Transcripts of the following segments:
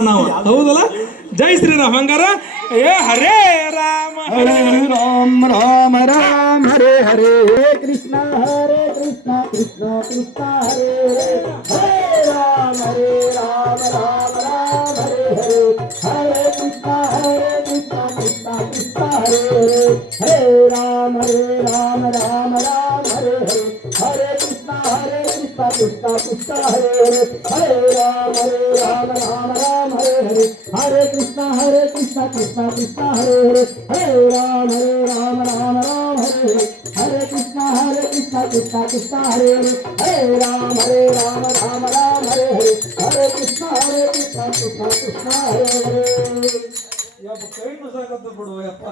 ನಾವು ಹೌದಲ್ಲ. ಜೈ ಶ್ರೀರಾಮ್. ಹಂಗಾರ ಏ ಹರೇ ರಾಮ ಹರೇ ರಾಮ ರಾಮ ರಾಮ ಹರೇ ಹರೇ ಕೃಷ್ಣ ಹರೇ ಕೃಷ್ಣ ಕೃಷ್ಣ ಕೃಷ್ಣ ಹರೇ ಹರೇ ರಾಮ ರಾಮ ರಾಮ ಹರೇ ಹರೇ ಹರೇ ಕೃಷ್ಣ ಕೃಷ್ಣ ಕೃಷ್ಣ ಹರೇ ಹರೇ ರಾಮ ರಾಮ ರಾಮ ಹರೇ ಹರೇ ಹರೇ ಕೃಷ್ಣ ಕೃಷ್ಣ ಕೃಷ್ಣ ಹರೇ ಹರೇ ರಾಮ ರಾಮ ಹರೇ ಹರೇ ಹರೇ ಕೃಷ್ಣ ಕೃಷ್ಣ ಕೃಷ್ಣ ಹರೇ ಹರೇ ರಾಮ ರಾಮ ಹರೇ ಹರೇ ಕೃಷ್ಣ ಕೃಷ್ಣ ಕೃಷ್ಣ ಹರೇ ಹರೇ ರಾಮ ರಾಮ ಹರೇ ಹರೇ ಕೃಷ್ಣ ಕೃಷ್ಣ ಕೃಷ್ಣ ಹರೇ ಹರೇ. ಯಪ್ಪ ಕೈ ಮಸಾಕತ್ತ ಬಿಡು ಯಪ್ಪ.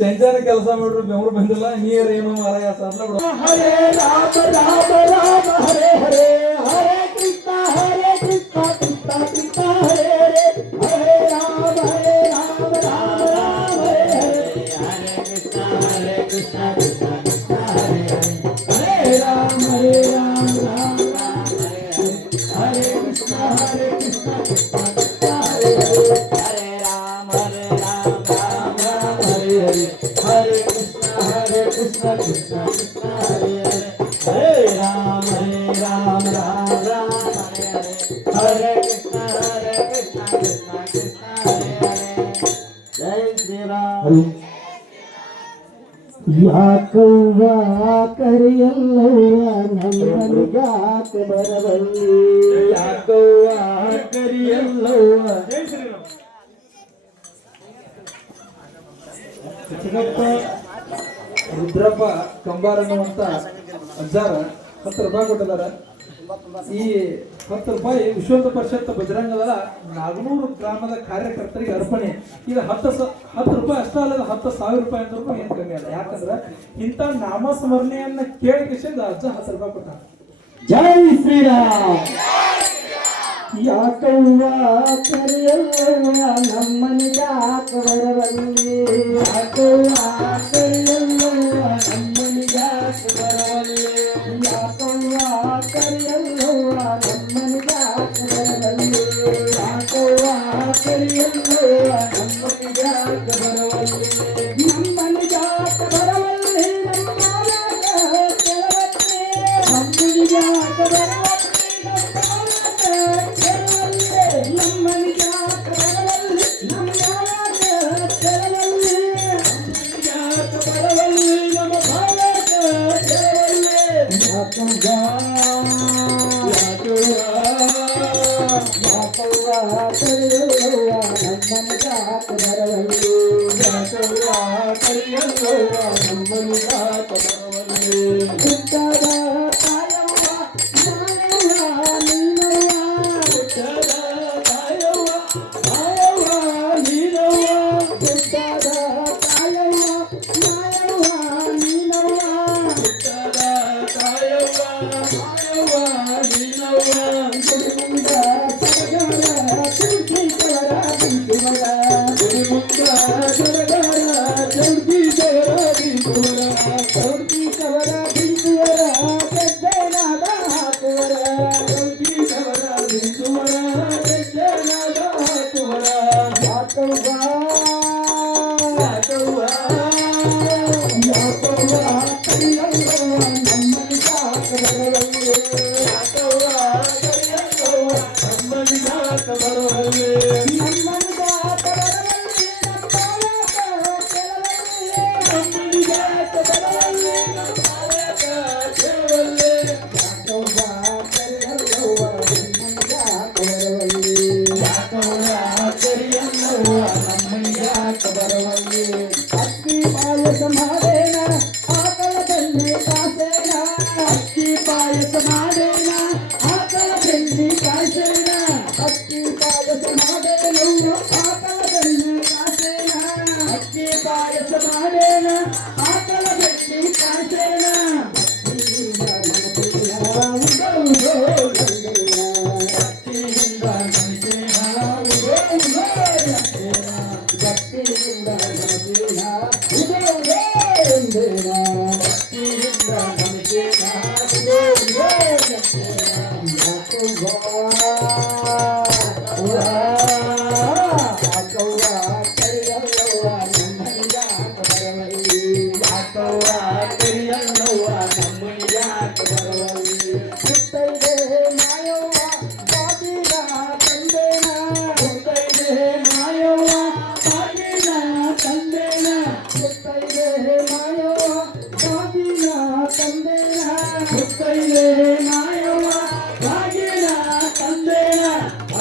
ಚಂಚನ ಕೆಲಸ ಮಾಡ್ರು ಬೆವರು ಬಂದಿಲ್ಲ ನೀರೇನು ಮಾರಾಯ ಸರ್ಲ ಬಿಡು. ಹರೇ ರಾಮ ಹರೇ ಹರೇ ಹರೇ ಕೃಷ್ಣ ಕೃಷ್ಣ ಕೃಷ್ಣ ಹರೇ ಹರೇ ರಾಮ ರಾಮ ಹರೇ ಹರೇ ಕೃಷ್ಣ ಕೃಷ್ಣ ಕೃಷ್ಣ ಹರೇ ಹರೇ ರಾಮ ರಾಮ ಹರೇ ಹರೇ ಕೃಷ್ಣ ಕೃಷ್ಣ ಕೃಷ್ಣ ಹರೇ ಹರೇ ರಾಮ ರಾಮ ಹರೇ ಹರೇ ಕೃಷ್ಣ ಕೃಷ್ಣ ಕೃಷ್ಣ ಹರೇ ಹರೇ ರಾಮ ರಾಮ ಹರೇ ಹರೇ ಕೃಷ್ಣ ಕೃಷ್ಣ ಕೃಷ್ಣ ಹರೇ ಹರೇ. ಜೈ ಶ್ರೀರಾಮ್. ಯಾಕವ್ವ ಕರಿಯಲ್ಲವ್ವ ನಮ್ಮನಿಗಾಕ ಬರವಲ್ಲಿ ಯಾಕವ್ವ ಕರಿಯಲ್ಲವ್ವ. ಜೈ ಶ್ರೀರಾಮ್. ಚಿನ್ನಪ್ಪ ರುದ್ರಪ್ಪ ಕಂಬಾರ ಅನ್ನುವಂತ ಅಜ್ಜಾರ 10 ರೂಪಾಯಿ ಕೊಟ್ಟಿದ್ದಾರೆ. ಈ 10 ರೂಪಾಯಿ ವಿಶ್ವ ಪರಿಷತ್ ಬಜರಂಗದಳ ನಾಗನೂರು ಗ್ರಾಮದ ಕಾರ್ಯಕರ್ತರಿಗೆ ಅರ್ಪಣೆ. ಈಗ 10 ರೂಪಾಯಿ ಅಷ್ಟೇ ಅಲ್ಲದ 10,000 ರೂಪಾಯಿ ಅಂದ್ರೂ ಏನು ಕಮ್ಮಿ ಅಲ್ಲ. ಯಾಕಂದ್ರೆ ಇಂಥ ನಾಮಸ್ಮರಣೆಯನ್ನ ಕೇಳಿದ ಅಜ್ಜ 10 ರೂಪಾಯಿ ಕೊಟ್ಟ. ಜೈ ಶ್ರೀರಾಮ್. ಯಾಕವ್ವ ಕರಿಯಲ್ಲವ್ವ ನಮ್ಮನಿಗಾಕ ಬರವಲ್ಲಿ ಯಾಕವ್ವ ಕರಿಯಲ್ಲವ್ವ ನಮ್ಮನಿಗಾಕ ಬರವಲ್ಲಿ ಯಾಕವ್ವ ಕರಿಯಲ್ಲವ್ವ ನಮ್ಮನಿಗಾಕ ಬರವಲ್ಲಿ ಯಾಕವ್ವ ಕರಿಯಲ್ಲವ್ವ ನಮ್ಮನಿಗಾಕ ಬರವಲ್ಲಿ ನಮ್ಮನಿಗಾಕ ಬರವಲ್ಲಿ ನಮ್ಮನಿಗಾಕ ಬರವಲ್ಲಿ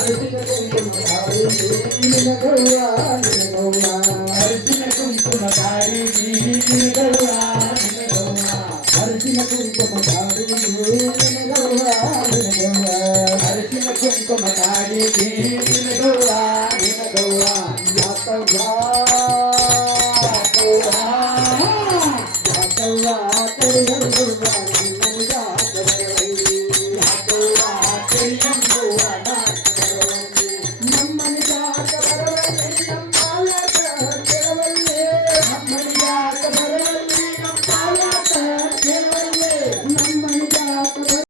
ಅರಿಶಿನ ಕುಂಕುಮ ಕಾಡಿಗೆ ನಿನಗವ್ವ ನಿನಗವ್ವ ಅರಿಶಿನ ಕುಂಕುಮ ಕಾಡಿಗೆ ನಿನಗವ್ವ ನಿನಗವ್ವ ಅರಿಶಿನ ಕುಂಕುಮ ಕಾಡಿಗೆ ನಿನಗವ್ವ ನಿನಗವ್ವ ಅರಿಶಿನ ಕುಂಕುಮ ಕಾಡಿಗೆ ನಿನಗವ್ವ ನಿನಗವ್ವ ಯಾಕವ್ವ